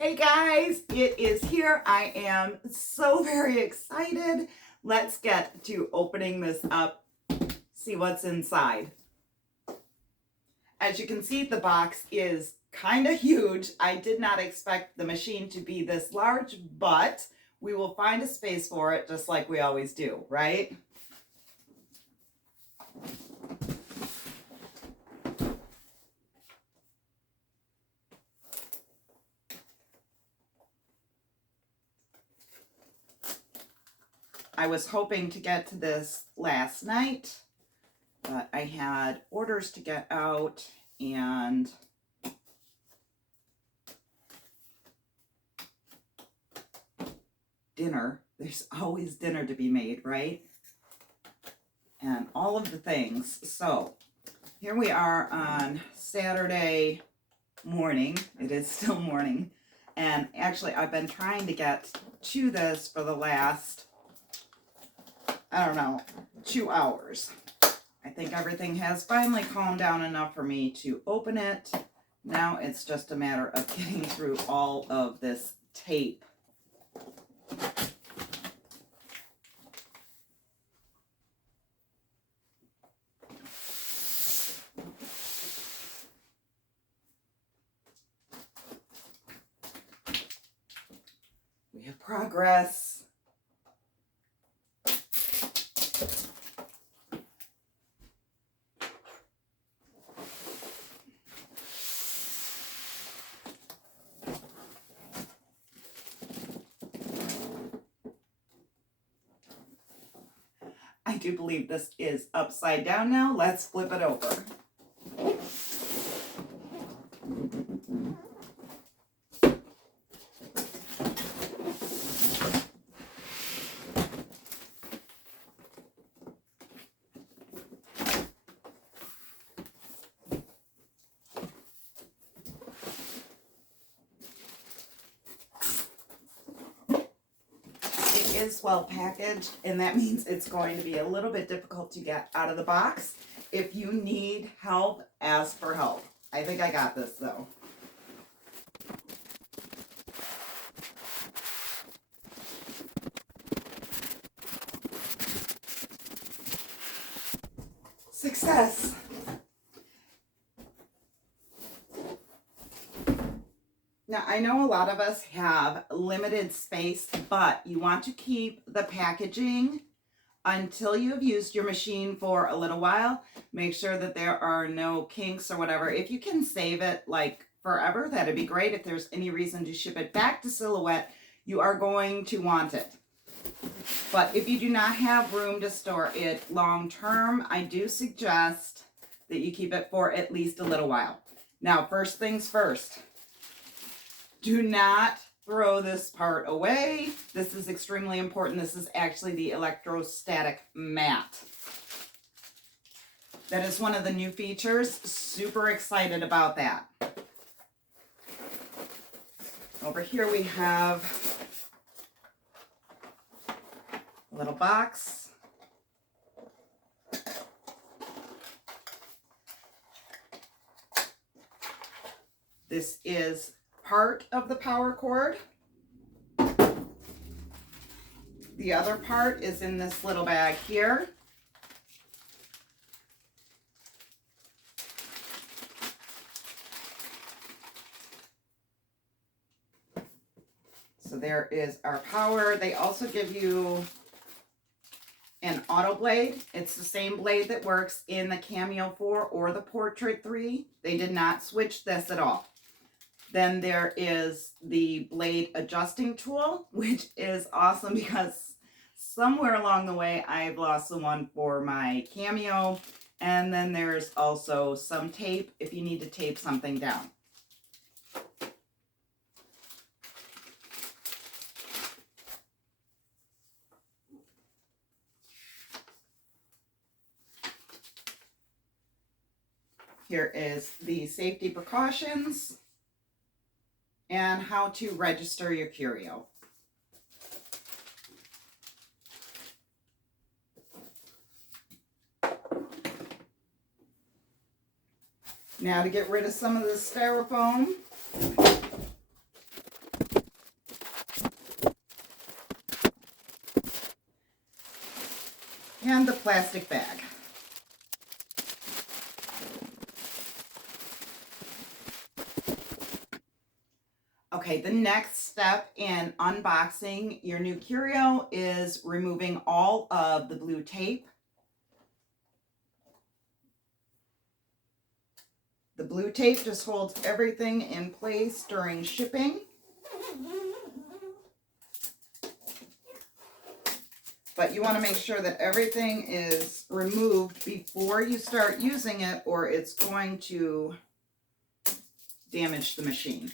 Hey guys, it is here. I am so very excited. Let's get to opening this up, see what's inside. As you can see, the box is kind of huge. I did not expect the machine to be this large, but we will find a space for it just like we always do, right? I was hoping to get to this last night, but I had orders to get out and dinner. There's always dinner to be made, right? And all of the things. So here we are on Saturday morning. It is still morning. And actually, I've been trying to get to this for the last, I don't know, 2 hours. I think everything has finally calmed down enough for me to open it. Now it's just a matter of getting through all of this tape. We have progress. I do believe this is upside down now. Let's flip it over. Is well packaged, and that means it's going to be a little bit difficult to get out of the box. If you need help, ask for help. I think I got this though. Success. Now, I know a lot of us have limited space, but you want to keep the packaging until you've used your machine for a little while. Make sure that there are no kinks or whatever. If you can save it like forever, that'd be great. If there's any reason to ship it back to Silhouette, you are going to want it. But if you do not have room to store it long term, I do suggest that you keep it for at least a little while. Now, first things first. Do not throw this part away. This is extremely important. This is actually the electrostatic mat. That is one of the new features. Super excited about that. Over here we have a little box. This is part of the power cord. The other part is in this little bag here. So there is our power. They also give you an auto blade. It's the same blade that works in the Cameo 4 or the Portrait 3. They did not switch this at all. Then there is the blade adjusting tool, which is awesome because somewhere along the way I've lost the one for my Cameo. And then there's also some tape if you need to tape something down. Here is the safety precautions and how to register your Curio. Now to get rid of some of the styrofoam, and the plastic bag. Okay, the next step in unboxing your new Curio is removing all of the blue tape. The blue tape just holds everything in place during shipping. But you want to make sure that everything is removed before you start using it, or it's going to damage the machine.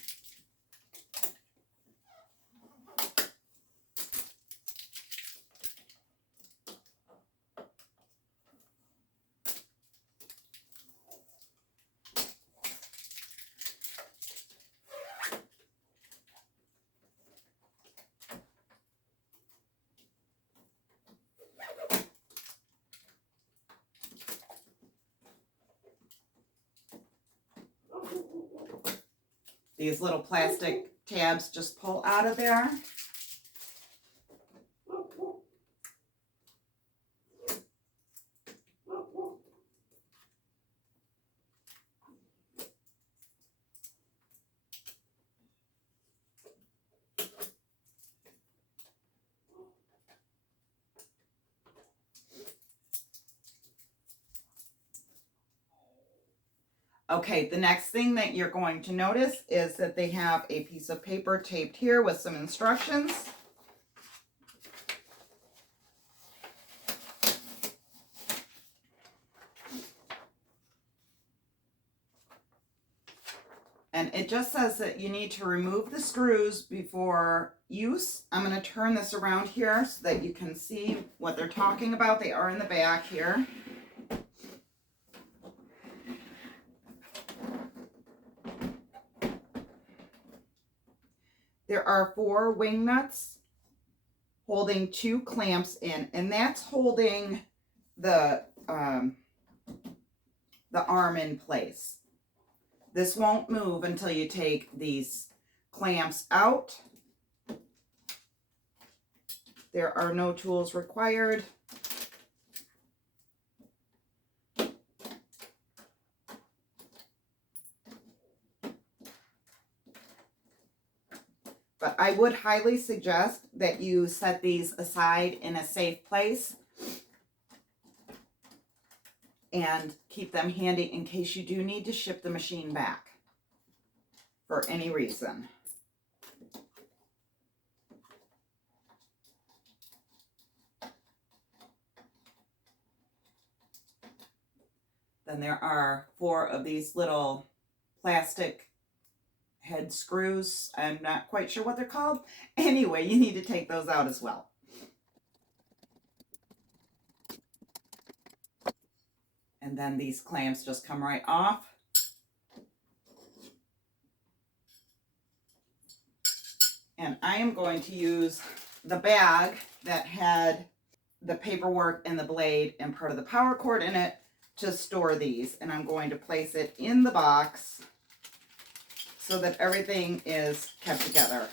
These little plastic tabs just pull out of there. Okay, the next thing that you're going to notice is that they have a piece of paper taped here with some instructions. And it just says that you need to remove the screws before use. I'm going to turn this around here so that you can see what they're talking about. They are in the back here. There are 4 wing nuts holding 2 clamps in, and that's holding the arm in place. This won't move until you take these clamps out. There are no tools required. But I would highly suggest that you set these aside in a safe place and keep them handy in case you do need to ship the machine back for any reason. Then there are 4 of these little plastic head screws. I'm not quite sure what they're called. Anyway, you need to take those out as well. And then these clamps just come right off. And I am going to use the bag that had the paperwork and the blade and part of the power cord in it to store these. And I'm going to place it in the box so that everything is kept together.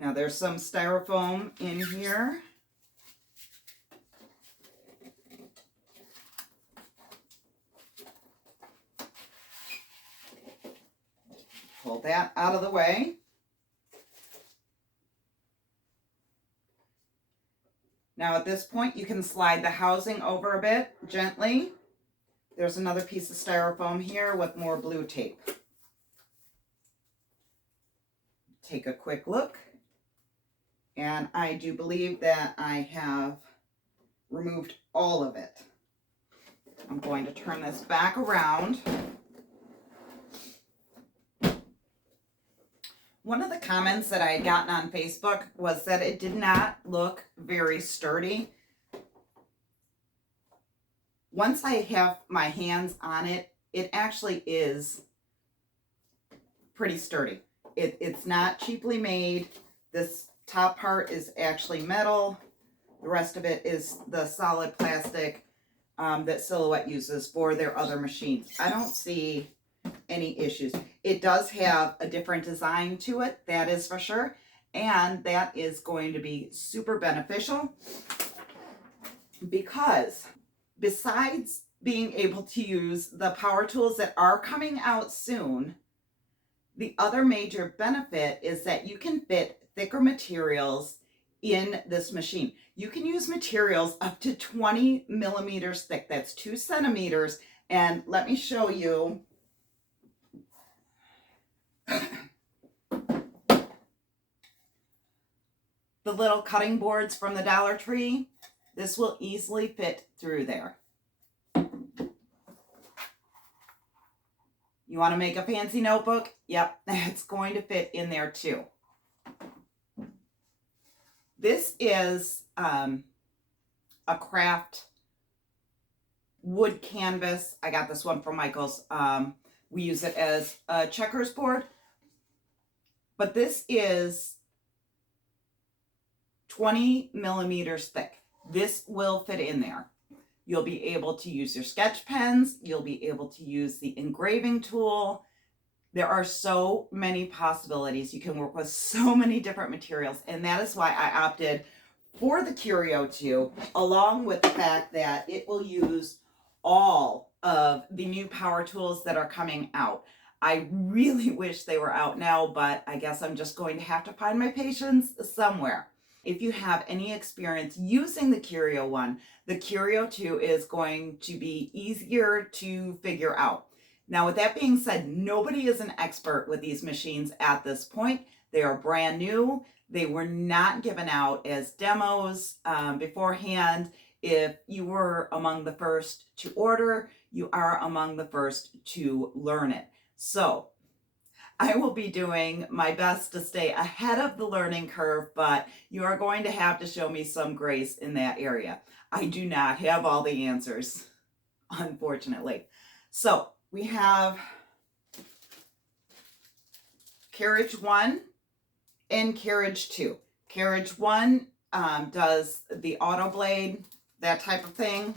Now there's some styrofoam in here. Pull that out of the way. Now at this point you can slide the housing over a bit gently. There's another piece of styrofoam here with more blue tape. Take a quick look. And I do believe that I have removed all of it. I'm going to turn this back around. One of the comments that I had gotten on Facebook was that it did not look very sturdy. Once I have my hands on it, it actually is pretty sturdy. It's not cheaply made. This top part is actually metal. The rest of it is the solid plastic that Silhouette uses for their other machines. I don't see any issues. It does have a different design to it, that is for sure, and that is going to be super beneficial because besides being able to use the power tools that are coming out soon, the other major benefit is that you can fit thicker materials in this machine. You can use materials up to 20 millimeters thick. That's 2 centimeters. And let me show you. The little cutting boards from the Dollar Tree. This will easily fit through there. You want to make a fancy notebook? Yep, it's going to fit in there too. This is a craft wood canvas. I got this one from Michael's. We use it as a checkers board. But this is 20 millimeters thick. This will fit in there. You'll be able to use your sketch pens. You'll be able to use the engraving tool. There are so many possibilities. You can work with so many different materials, and that is why I opted for the Curio 2, along with the fact that it will use all of the new power tools that are coming out. I really wish they were out now, but I guess I'm just going to have to find my patience somewhere. If you have any experience using the Curio 1, the Curio 2 is going to be easier to figure out. Now, with that being said, nobody is an expert with these machines at this point. They are brand new. They were not given out as demos beforehand. If you were among the first to order, you are among the first to learn it. So I will be doing my best to stay ahead of the learning curve, but you are going to have to show me some grace in that area. I do not have all the answers, unfortunately. So we have carriage 1 and carriage 2. Carriage 1 does the auto blade, that type of thing.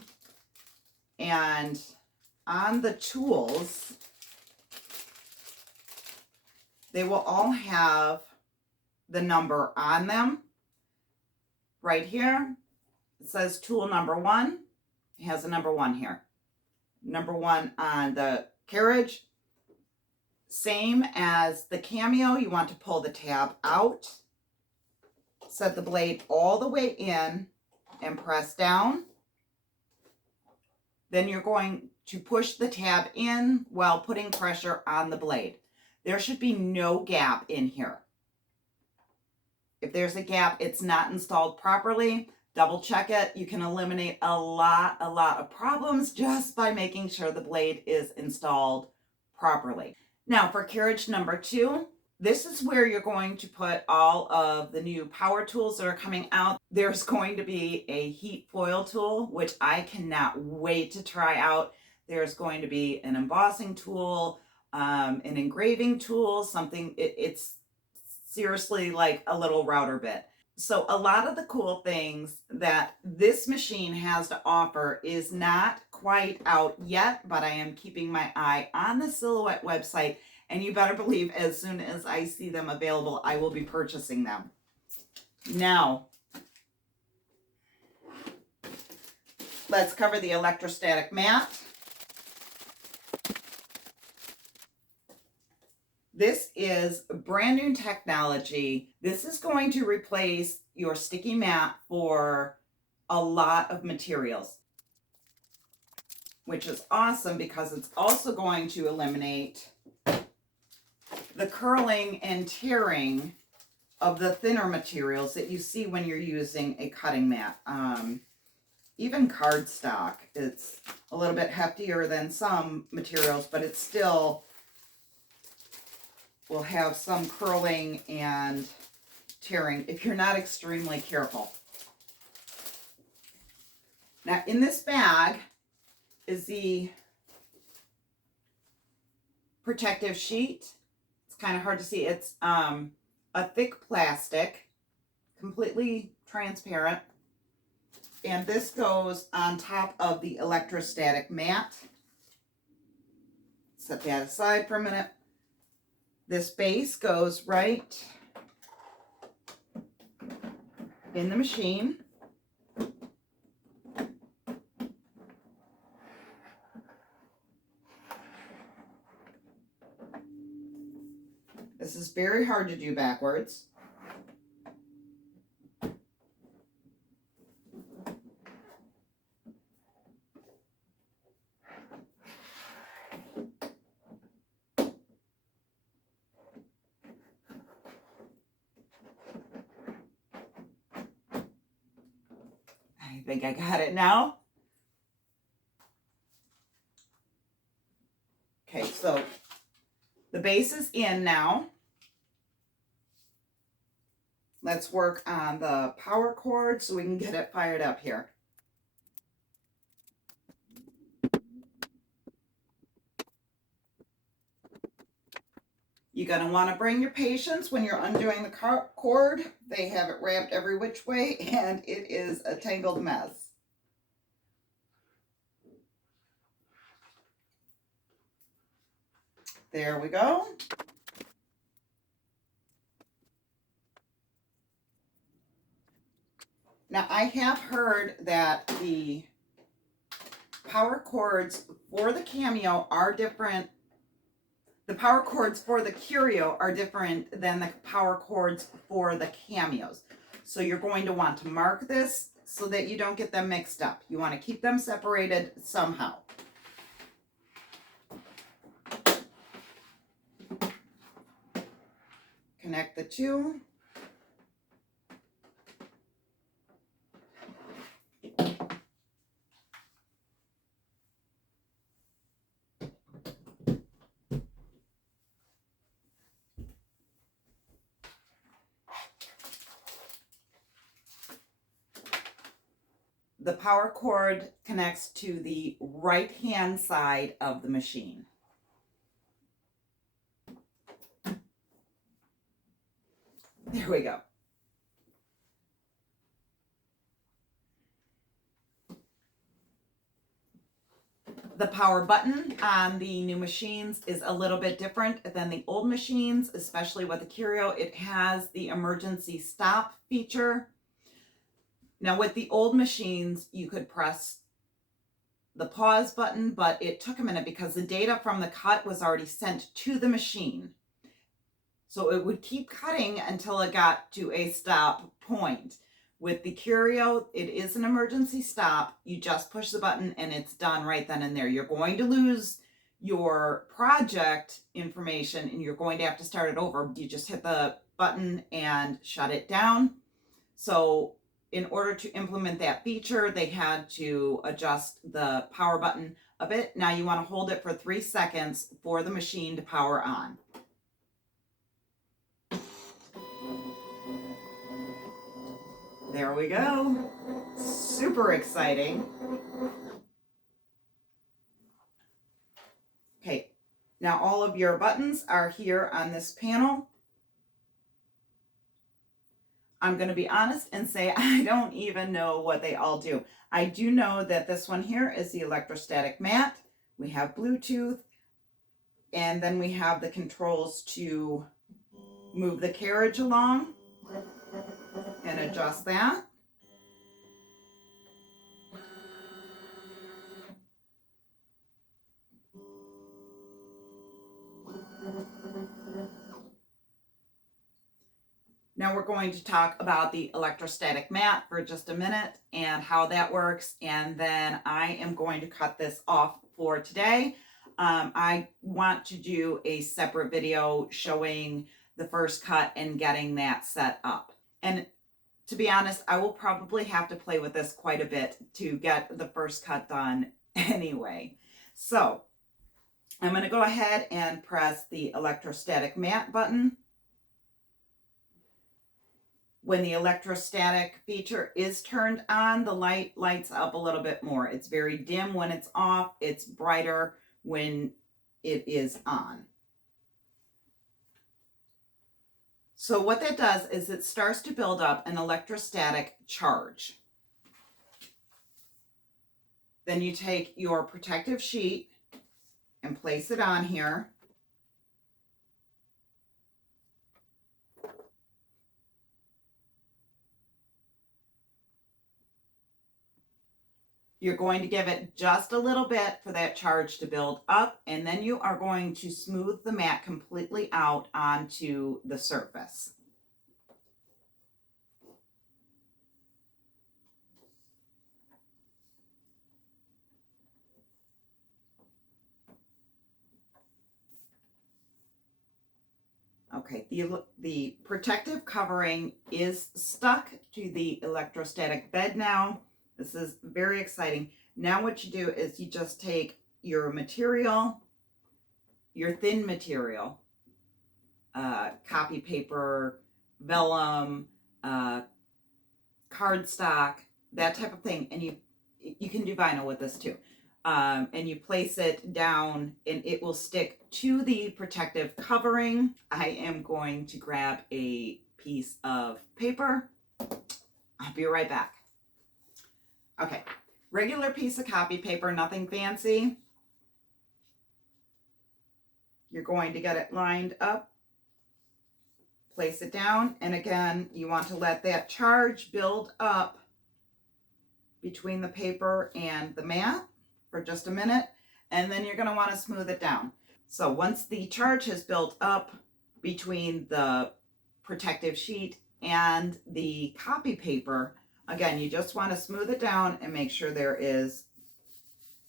And on the tools, they will all have the number on them. Right here, it says tool number 1. It has a number 1 here. Number 1 on the carriage. Same as the Cameo, you want to pull the tab out, set the blade all the way in, and press down. Then you're going to push the tab in while putting pressure on the blade. There should be no gap in here. If there's a gap, it's not installed properly. Double check it. You can eliminate a lot of problems just by making sure the blade is installed properly. Now for carriage number 2, this is where you're going to put all of the new power tools that are coming out. There's going to be a heat foil tool, which I cannot wait to try out. There's going to be an embossing tool, an engraving tool, something, it's seriously like a little router bit. So a lot of the cool things that this machine has to offer is not quite out yet, but I am keeping my eye on the Silhouette website, and you better believe as soon as I see them available, I will be purchasing them. Now, let's cover the electrostatic mat. This is brand new technology. This is going to replace your sticky mat for a lot of materials, which is awesome because it's also going to eliminate the curling and tearing of the thinner materials that you see when you're using a cutting mat. Even cardstock, it's a little bit heftier than some materials, but it's still will have some curling and tearing if you're not extremely careful. Now in this bag is the protective sheet. It's kind of hard to see. It's a thick plastic, completely transparent. And this goes on top of the electrostatic mat. It set that aside for a minute. This base goes right in the machine. This is very hard to do backwards. I think I got it now. Okay, so the base is in now. Let's work on the power cord so we can get it fired up here. You're going to want to bring your patience when you're undoing the cord. They have it wrapped every which way and it is a tangled mess. There we go. Now I have heard that the power cords for the Cameo are different. The power cords for the Curio are different than the power cords for the Cameos. So you're going to want to mark this so that you don't get them mixed up. You want to keep them separated somehow. Connect the two. The power cord connects to the right-hand side of the machine. There we go. The power button on the new machines is a little bit different than the old machines, especially with the Curio. It has the emergency stop feature. Now with the old machines, you could press the pause button, but it took a minute because the data from the cut was already sent to the machine. So it would keep cutting until it got to a stop point. With the Curio, it is an emergency stop. You just push the button and it's done right then and there. You're going to lose your project information and you're going to have to start it over. You just hit the button and shut it down. So in order to implement that feature, they had to adjust the power button a bit. Now you want to hold it for 3 seconds for the machine to power on. There we go. Super exciting. Okay, now all of your buttons are here on this panel. I'm going to be honest and say I don't even know what they all do. I do know that this one here is the electrostatic mat. We have Bluetooth, and then we have the controls to move the carriage along and adjust that. Now we're going to talk about the electrostatic mat for just a minute and how that works, and then I am going to cut this off for today. I want to do a separate video showing the first cut and getting that set up. And to be honest, I will probably have to play with this quite a bit to get the first cut done anyway. So I'm going to go ahead and press the electrostatic mat button. When the electrostatic feature is turned on, the light lights up a little bit more. It's very dim when it's off. It's brighter when it is on. So what that does is it starts to build up an electrostatic charge. Then you take your protective sheet and place it on here. You're going to give it just a little bit for that charge to build up, and then you are going to smooth the mat completely out onto the surface. Okay, the protective covering is stuck to the electrostatic bed now. This is very exciting. Now what you do is you just take your material, your thin material, copy paper, vellum, cardstock, that type of thing, and you can do vinyl with this too. And you place it down and it will stick to the protective covering. I am going to grab a piece of paper. I'll be right back. Okay, regular piece of copy paper, nothing fancy. You're going to get it lined up, place it down, and again, you want to let that charge build up between the paper and the mat for just a minute, and then you're going to want to smooth it down. So once the charge has built up between the protective sheet and the copy paper, again, you just want to smooth it down and make sure there is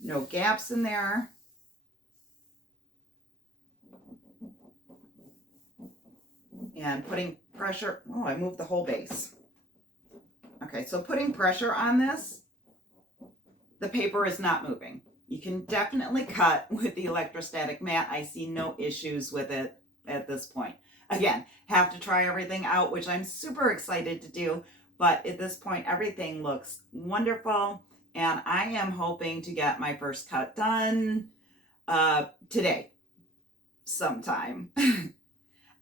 no gaps in there. And putting pressure, oh, I moved the whole base. Okay, so putting pressure on this, the paper is not moving. You can definitely cut with the electrostatic mat. I see no issues with it at this point. Again, have to try everything out, which I'm super excited to do. But at this point, everything looks wonderful. And I am hoping to get my first cut done today, sometime.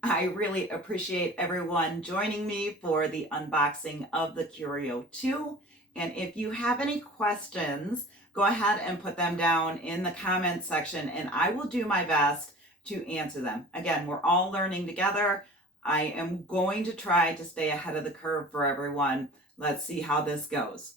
I really appreciate everyone joining me for the unboxing of the Curio 2. And if you have any questions, go ahead and put them down in the comment section and I will do my best to answer them. Again, we're all learning together. I am going to try to stay ahead of the curve for everyone. Let's see how this goes.